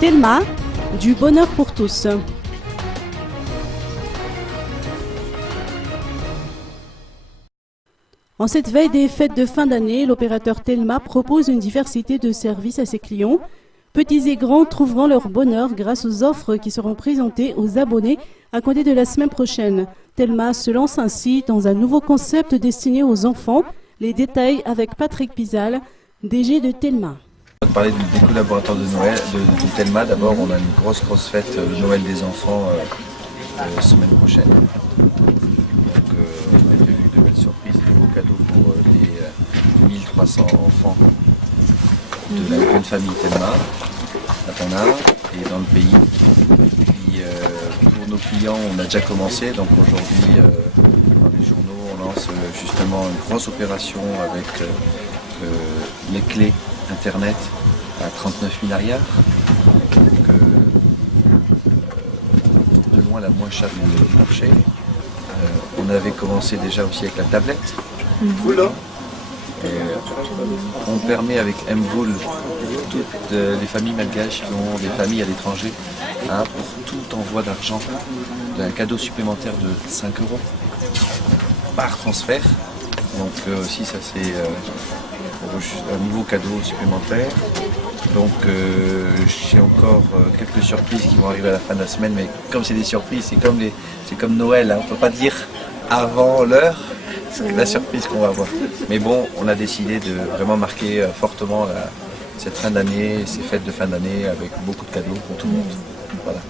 Telma, du bonheur pour tous. En cette veille des fêtes de fin d'année, l'opérateur Telma propose une diversité de services à ses clients. Petits et grands trouveront leur bonheur grâce aux offres qui seront présentées aux abonnés à compter de la semaine prochaine. Telma se lance ainsi dans un nouveau concept destiné aux enfants. Les détails avec Patrick Pizal, DG de Telma. On va parler des collaborateurs de Noël, de Telma. D'abord, on a une grosse fête de Noël des enfants la semaine prochaine. Donc, on a prévu de belles surprises, de beaux cadeaux pour les 1300 enfants de la grande famille Telma, à Panard et dans le pays. Puis, pour nos clients, on a déjà commencé. Donc aujourd'hui, dans les journaux, on lance justement une grosse opération avec les clés Internet à 39 000 arrières, de loin la moins chère du marché. On avait commencé déjà aussi avec la tablette. On permet avec Mvoul toutes les familles malgaches qui ont des familles à l'étranger pour tout envoi d'argent d'un cadeau supplémentaire de 5 € par transfert. Donc aussi ça c'est un nouveau cadeau supplémentaire. Donc j'ai encore quelques surprises qui vont arriver à la fin de la semaine, mais comme c'est des surprises, c'est comme Noël, on ne peut pas dire avant l'heure, c'est la surprise qu'on va avoir. Mais bon, on a décidé de vraiment marquer fortement cette fin d'année, ces fêtes de fin d'année avec beaucoup de cadeaux pour tout le monde. Voilà.